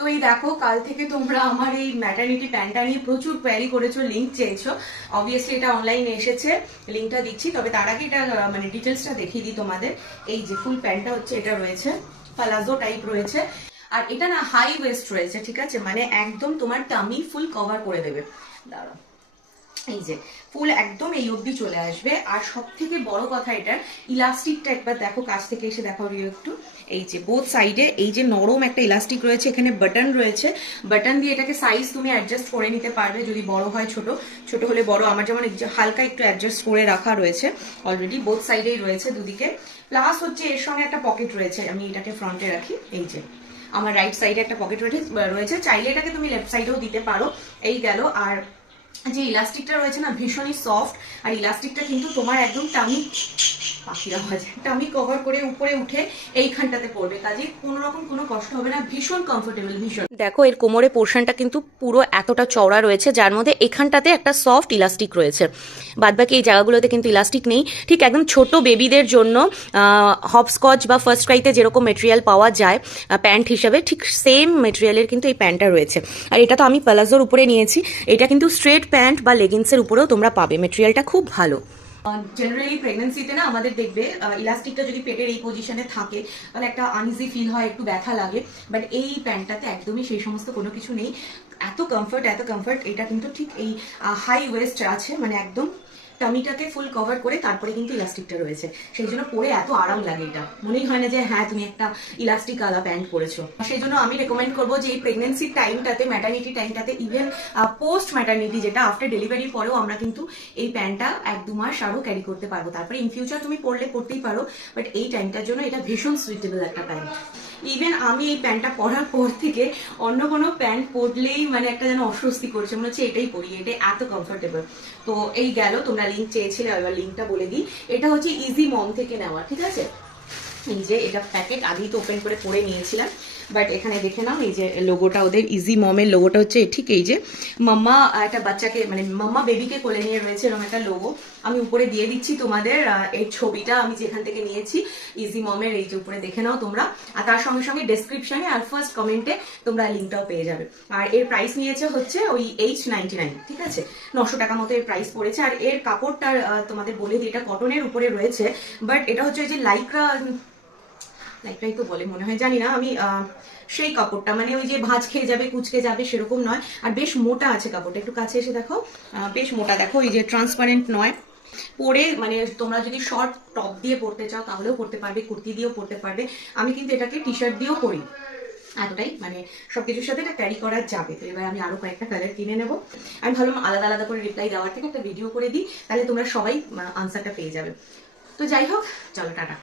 তো এই দেখো, কাল থেকে তোমরা আমার এই ম্যাটার্নিটি প্যান্টটা নিয়ে প্রচুর কোয়ারি করেছ লিঙ্ক চেয়েছো। অবভিয়াসলি এটা অনলাইনে এসেছে লিঙ্কটা দিচ্ছি, তবে তার আগে এটা মানে ডিটেলসটা দেখিয়ে দিই তোমাদের। এই যে ফুল প্যান্টটা হচ্ছে, এটা রয়েছে পালাজো টাইপ রয়েছে। আর এটা না হাই ওয়েস্ট রয়েছে, ঠিক আছে? মানে একদম তোমার টামি ফুল কভার করে দেবে। দাঁড়াও। এই যে, ফুল একদম এই অবধি চলে আসবে। আর সব থেকে বড় কথা এটার, ইলাস্টিকটা একবার দেখো, কাছ থেকে এসে দেখো একটু। এই যে বোথ সাইডে এই যে নরম একটা ইলাস্টিক রয়েছে, এখানে বাটন রয়েছে। বাটন দিয়ে এটাকে সাইজ তুমি অ্যাডজাস্ট করে নিতে পারবে, যদি বড় হয় ছোট। ছোট হলে বড়, আমার যেমন হালকা একটু অ্যাডজাস্ট করে রাখা রয়েছে অলরেডি বোথ সাইডেই রয়েছে দুদিকে। প্লাস হচ্ছে এর সঙ্গে একটা পকেট রয়েছে, আমি এটাকে ফ্রন্টে রাখি। এই যে, আমার রাইট সাইডে একটা পকেট রয়েছে চাইলে এটাকে তুমি লেফট সাইডেও দিতে পারো। এই গেল, আর যে ইলাস্টিকটা রয়েছে না ভীষণই সফট আর ইলাস্টিকটা কিন্তু তোমার একদম টামি পাখিরা বাজে টামি কভার করে উপরে উঠে এইখানটাতে পড়বে। কাজে কোনো রকম কোনো কষ্ট হবে না, ভীষণ কমফোর্টেবল ভীষণ। দেখো, এর কোমরে পোর্শনটা কিন্তু পুরো এতটা চওড়া রয়েছে, যার মধ্যে এখানটাতে একটা সফট ইলাস্টিক রয়েছে। বাদবাকি এই জায়গাগুলোতে কিন্তু ইলাস্টিক নেই। ঠিক একদম ছোট বেবিদের জন্য হপস্কচ বা ফার্স্ট ক্রাইতে যেরকম মেটেরিয়াল পাওয়া যায় প্যান্ট হিসাবে, ঠিক সেম মেটেরিয়ালের কিন্তু এই প্যান্টটা রয়েছে। আর এটা তো আমি প্লাজোর উপরে নিয়েছি। এটা কিন্তু স্ট্রেট প্যান্ট বা লেগিংসের উপরেও তোমরা পাবে। মেটেরিয়ালটা খুব ভালো। জেনারেলি প্রেগনেন্সিতে না আমাদের দেখবে ইলাস্টিকটা যদি পেটের এই পজিশনে থাকে, তাহলে একটা আনইজি ফিল হয়, একটু ব্যথা লাগে বাট এই প্যান্টটাতে একদমই সেই সমস্ত কোনো কিছু নেই। এত কমফর্ট এত কমফর্ট এটা কিন্তু ঠিক এই হাই ওয়েস্ট আছে মানে একদম টামিটাকে ফুল কভার করে তারপরে কিন্তু ইলাস্টিকটা রয়েছে। সেই জন্য পরে এত আরাম লাগে এটা। মনেই হয় না যে হ্যাঁ তুমি একটা ইলাস্টিক আলা প্যান্ট পরেছো। সেই জন্য আমি রেকমেন্ড করব যে, এই প্রেগনেন্সির টাইমটাতে ম্যাটার্নিটি টাইমটাতে ইভেন পোস্ট ম্যাটার্নিটি যেটা আফটার ডেলিভারির পরেও আমরা কিন্তু এই প্যান্টটা এক, দু মাস আরও ক্যারি করতে পারব। তারপরে ইন ফিউচার তুমি পরলে পরতেই পারো বাট এই টাইমটার জন্য এটা ভীষণ সুইটেবল একটা প্যান্ট ইভেন আমি এই প্যান্টটা পরার পর থেকে অন্য কোনো প্যান্ট পরলেই মানে একটা যেন অস্বস্তি করছে। মনে হচ্ছে এটাই পরি এটা এত কমফোর্টেবল তো এই গেল, তোমরা লিঙ্ক চেয়েছিলে এবার লিঙ্কটা বলে দিই। এটা হচ্ছে ইজি মম থেকে নেওয়া ঠিক আছে? যে এটা প্যাকেট আগেই তো ওপেন করে পরে নিয়েছিলাম বাট এখানে দেখে নাও এই যে লোগোটা ওদের ইজি মমের লোগোটা হচ্ছে ঠিক এই যে, মাম্মা একটা বাচ্চাকে মানে মাম্মা বেবিকে কোলে নিয়ে রয়েছে এরকম একটা লোগো আমি উপরে দিয়ে দিচ্ছি তোমাদের এই ছবিটা আমি যেখান থেকে নিয়েছি ইজি মমের এই যে উপরে দেখে নাও তোমরা। আর তার সঙ্গে সঙ্গে ডেসক্রিপশনে আর ফার্স্ট কমেন্টে তোমরা লিঙ্কটাও পেয়ে যাবে। আর এর প্রাইস নিয়েছে হচ্ছে ওই এইচ নাইনটি নাইন ঠিক আছে? নশো টাকা মতো এর প্রাইস পড়েছে। আর এর কাপড়টা তোমাদের বলে দিই, এটা কটনের উপরে রয়েছে বাট এটা হচ্ছে ওই যে লাইকরা লাইকটাই তো বলে, মনে হয়, জানি না, আমি সেই কাপড়টা মানে ওই যে ভাঁজ খেয়ে যাবে, কুচকে যাবে, সেরকম নয়। আর বেশ মোটা আছে কাপড়টা, একটু কাছে এসে দেখো। বেশ মোটা, দেখো ওই যে ট্রান্সপারেন্ট নয়। পরে মানে তোমরা যদি শর্ট টপ দিয়ে পরতে চাও, তাহলেও পরতে পারবে, কুর্তি দিয়েও পরতে পারবে। আমি কিন্তু এটাকে টি শার্ট দিয়েও পরি। এতটাই মানে সব কিছুর সাথে এটা ক্যারি করা যাবে। তো এবার আমি আরও কয়েকটা কালার কিনে নেব। আমি ভালো আলাদা আলাদা করে রিপ্লাই দেওয়ার থেকে একটা ভিডিও করে দিই, তাহলে তোমরা সবাই আনসারটা পেয়ে যাবে। তো যাই হোক, চলো, টাটা।